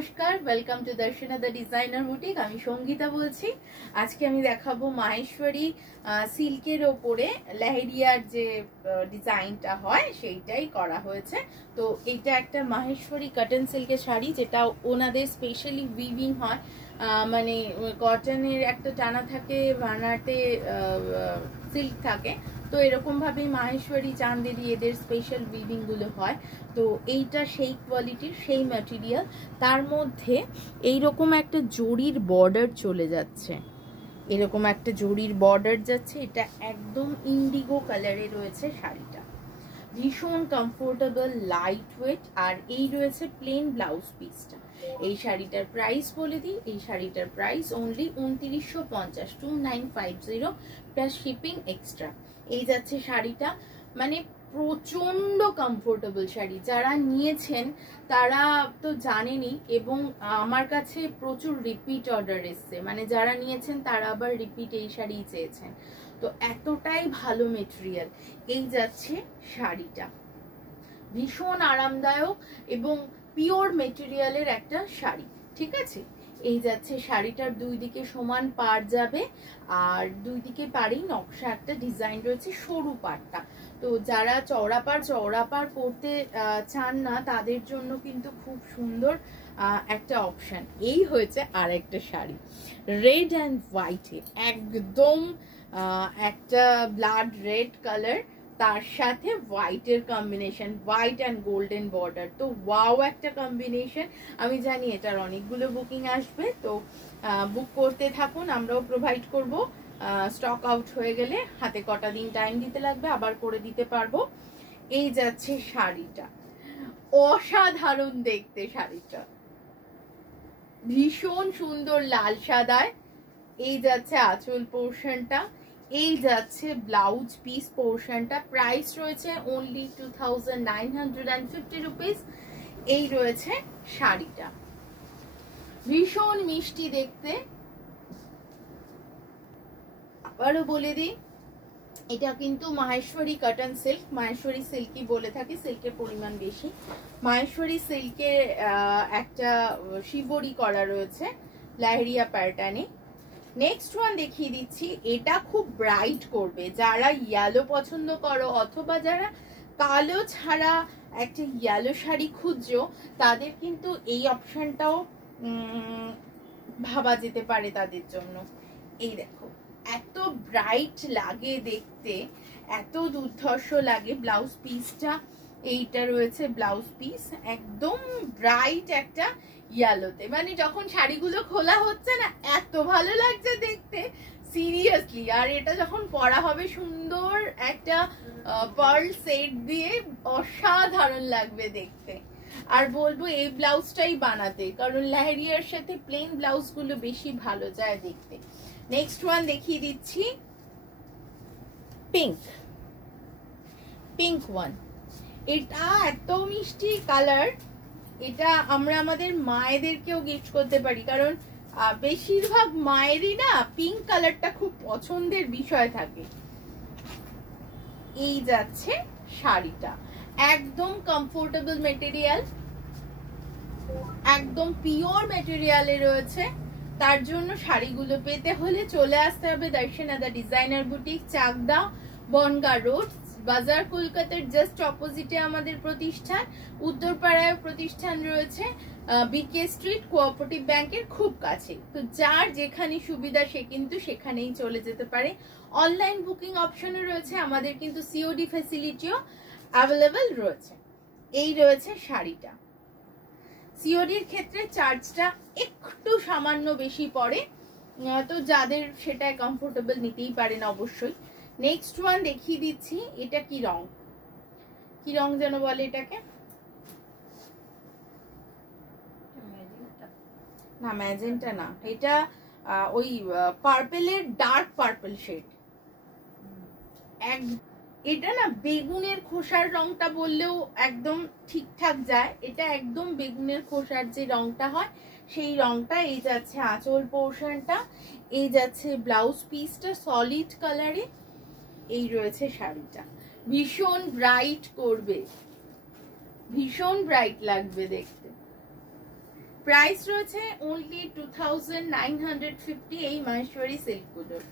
নমস্কার, welcome to Darshana the designer boutique. আমি সঙ্গীতা বলছি। আজকে আমি দেখাবো মাহেশ্বরী সিল্কের ওপরে লেহেরিয়ার যে ডিজাইনটা হয় সেইটাই করা হয়েছে। তো এটা একটা মাহেশ্বরী কটন সিল্কের শাড়ি, যেটা ওনাদের স্পেশালি উইভিং হয়, মানে কটনের একটা টানা থাকে, বানাতে সিল্ক থাকে। তো এরকম ভাবে মাহেশ্বরী, চান্দেরি এদের স্পেশাল উইভিং গুলো হয়। তো এইটা সেই কোয়ালিটির, সেই ম্যাটেরিয়াল, তার মধ্যে এইরকম একটা জরির বর্ডার চলে যাচ্ছে, এরকম একটা জরির বর্ডার যাচ্ছে। এটা একদম ইন্ডিগো কালারে রয়েছে শাড়িটা, ভীষণ কমফোর্টেবল, লাইট ওয়েট, আর এই রয়েছে প্লেন ব্লাউজ পিসটা। এই শাড়িটার প্রাইস বলে দিই, এই শাড়িটার price only 2950, 2950 plus shipping extra. এই যাচ্ছে শাড়িটা, মানে প্রচন্ড কমফোর্টেবল শাড়ি। যারা নিয়েছেন তারা তো জানেনই, এবং আমার কাছে প্রচুর রিপিট অর্ডার এসছে, মানে যারা নিয়েছেন তারা আবার রিপিট এই শাড়ি চেয়েছেন। তো এতটাই ভালো মেটেরিয়াল। এই যাচ্ছে শাড়িটা, ভীষণ আরামদায়ক এবং পিওর মেটেরিয়ালের একটা শাড়ি, ঠিক আছে। এই যাচ্ছে শাড়িটার দুই দিকে সমান পাড় যাবে, আর দুই দিকে পাড়েই নকশা একটা ডিজাইন রয়েছে, সরু পাড়টা। তো যারা চওড়া পাড় পরতে চান না, তাদের জন্য কিন্তু খুব সুন্দর একটা অপশন। এই হয়েছে আর একটা শাড়ি, রেড অ্যান্ড হোয়াইটে, একদম একটা ব্লাড রেড কালার, তার সাথে হোয়াইটের combination, white and golden border. তো ওয়াও একটা কম্বিনেশন। আমি জানি এটার অনেকগুলো বুকিং আসবে, তো বুক করতে থাকুন, আমরাও প্রোভাইড করব। স্টক আউট হয়ে গেলে হাতে কটা দিন টাইম দিতে লাগবে, আবার করে দিতে পারবো। এই যাচ্ছে শাড়িটা, অসাধারণ দেখতে শাড়িটা, ভীষণ সুন্দর লাল সাদায়। এই যাচ্ছে আঁচল পোর্শনটা, এই যাচ্ছে ব্লাউজ পিস পোর্শনটা। প্রাইস রয়েছে অনলি 2950 রুপিস। এই রয়েছে শাড়িটা, ভীষণ মিষ্টি দেখতে। আবারও বলে দিই, এটা কিন্তু মাহেশ্বরী কটন সিল্ক, মাহেশ্বরী সিল্কই বলে থাকি, সিল্কের পরিমাণ বেশি। মাহেশ্বরী সিল্কের একটা শিবরি করা রয়েছে লেহেরিয়া প্যাটার্নে। নেক্সট ওয়ান দেখিয়ে দিচ্ছি, এটা খুব ব্রাইট করবে। যারা ইয়েলো পছন্দ করো, অথবা যারা কালো ছাড়া একটা ইয়েলো শাড়ি খুঁজছো, তাদের কিন্তু এই অপশনটাও ভাবা যেতে পারে তাদের জন্য। এই দেখো, এত ব্রাইট লাগে দেখতে, এত দুর্ধর্ষ লাগে। ব্লাউজ পিসটা এইটা রয়েছে, ব্লাউজ পিস একদম ব্রাইট একটা ইয়েলোতে, মানে যখন শাড়িগুলো খোলা হচ্ছে না, এত ভালো লাগছে দেখতে, সিরিয়াসলি। আর এটা যখন পরা হবে সুন্দর একটা পার্ল সেট দিয়ে, অসাধারণ লাগবে দেখতে। আর বলবো এই ব্লাউজটাই বানাতে, কারণ লেহেরিয়ার সাথে প্লেন ব্লাউজ গুলো বেশি ভালো যায় দেখতে। নেক্সট ওয়ান দেখিয়ে দিচ্ছি, পিঙ্ক, পিঙ্ক ওয়ান। এটা এত মিষ্টি কালার, এটা আমরা আমাদের মায়েদেরকেও গিফট করতে পারি, কারণ বেশিরভাগ মায়েরই না পিঙ্ক কালারটা খুব পছন্দের বিষয় থাকে। এই যাচ্ছে শাড়িটা, একদম কমফোর্টেবল মেটেরিয়াল, একদম পিওর মেটেরিয়ালে রয়েছে। তার জন্য শাড়িগুলো পেতে হলে চলে আসতে হবে Darshana the designer boutique, Chakdaha, Bongaon road, বাজার, কলকাতার জাস্ট অপোজিটে আমাদের প্রতিষ্ঠান। উত্তরপাড়ায় প্রতিষ্ঠান রয়েছে, বিকে স্ট্রিট, কোঅপারেটিভ ব্যাংকের খুব কাছে। তো যার যেখানে সুবিধা সে কিন্তু সেখানেই চলে যেতে পারে। অনলাইন বুকিং অপশনও রয়েছে, আমাদের কিন্তু সিওডি ফ্যাসিলিটিও অ্যাভেলেবেল রয়েছে। এই রয়েছে শাড়িটা। সিওডির ক্ষেত্রে চার্জটা একটু সামান্য বেশি পড়ে, তো যাদের সেটা কমফোর্টেবল নিতেই পারেন অবশ্যই। নেক্সট ওয়ান দেখিয়ে দিচ্ছি, এটা কি রং, কি রং যেন বলে এটাকে, না ম্যাজেন্টা না, এটা ওই পার্পেলের ডার্ক পার্পল শেড। এটা না বেগুনের খোসার রংটা বললেও একদম ঠিকঠাক যায়, এটা একদম বেগুনের খোসার যে রংটা হয় সেই রংটা। এই যাচ্ছে আঁচল পোর্শনটা, এই যাচ্ছে ব্লাউজ পিসটা সলিড কালারে। এই রয়েছে শাড়িটা, ভীষণ ব্রাইট করবে, ভীষণ ব্রাইট লাগবে দেখতে। প্রাইস রয়েছে অনলি 2950 এই মাহেশ্বরী সিল্কগুলোর।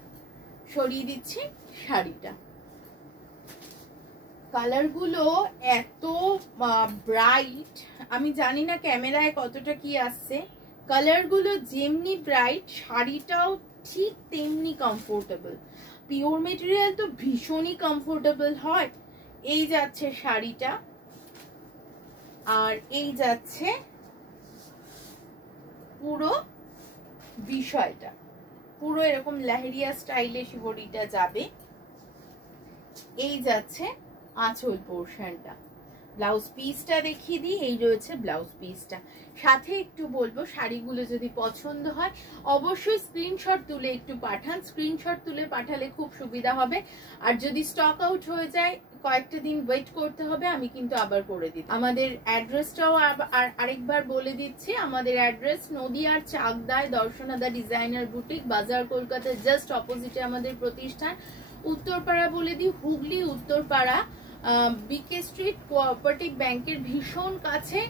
সরিয়ে দিচ্ছি শাড়িটা। কালারগুলো এত ব্রাইট, আমি জানি না ক্যামেরায় কতটা কি আসছে। কালারগুলো যেমনি ব্রাইট, শাড়িটাও ঠিক তেমনি কমফোর্টেবল। পিওর মেটেরিয়াল তো ভীষণই কমফোর্টেবল হয়। এই যাচ্ছে শাড়িটা, আর এই যাচ্ছে পুরো বিষয়টা। পুরো এরকম লেহেরিয়া স্টাইলে শিবরিটা যাবে। এই যাচ্ছে আঁচল পোর্শনটা। ব্লাউজ পিসটা দেখিয়ে দিই, এই রয়েছে ব্লাউজ পিসটা। সাথে একটু বলবো, শাড়িগুলো যদি পছন্দ হয় অবশ্যই স্ক্রিনশট তুলে একটু পাঠান। স্ক্রিনশট তুলে পাঠালে খুব সুবিধা হবে। আর যদি স্টক আউট হয়ে যায় কয়েকটা দিন ওয়েট করতে হবে, আমি কিন্তু আবার করে দিই। আমাদের অ্যাড্রেসটাও আরেকবার বলে দিচ্ছি। আমাদের অ্যাড্রেস নদিয়ার চাকদায় দর্শনাদা ডিজাইনার বুটিক, বাজার কলকাতার জাস্ট অপোজিটে আমাদের প্রতিষ্ঠান। উত্তরপাড়া বলে দিই, হুগলি উত্তরপাড়া বিকে স্ট্রিট কোঅপারেটিভ ব্যাংকের ভীষণ কাছে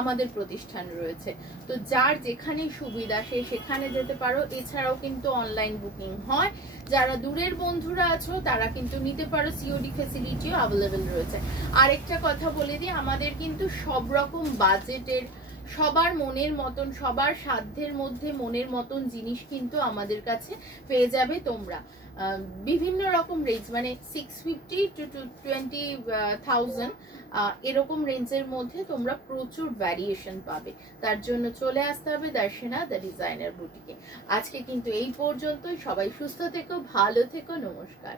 আমাদের প্রতিষ্ঠান রয়েছে। তো যার যেখানে সুবিধা সে সেখানে যেতে পারো। এছাড়াও কিন্তু অনলাইন বুকিং হয়। যারা দূরের বন্ধুরা আছো তারা কিন্তু নিতে পারো, সিওডি ফেসিলিটিও অ্যাভেলেবেল রয়েছে। আরেকটা কথা বলে দিই, আমাদের কিন্তু সব রকম বাজেটের, সবার মনের মতন, সবার সাধ্যের মধ্যে মনের মতন জিনিস কিন্তু আমাদের কাছে পেয়ে যাবে তোমরা। বিভিন্ন রকম রেঞ্জ, মানে 650 to 20,000 এরকম রেঞ্জের মধ্যে তোমরা প্রচুর ভ্যারিয়েশন পাবে। তার জন্য চলে আসতে হবে দর্শনা দ্য ডিজাইনার বুটিকে। আজকে কিন্তু এই পর্যন্তই। সবাই সুস্থ থেকো, ভালো থেকো, নমস্কার।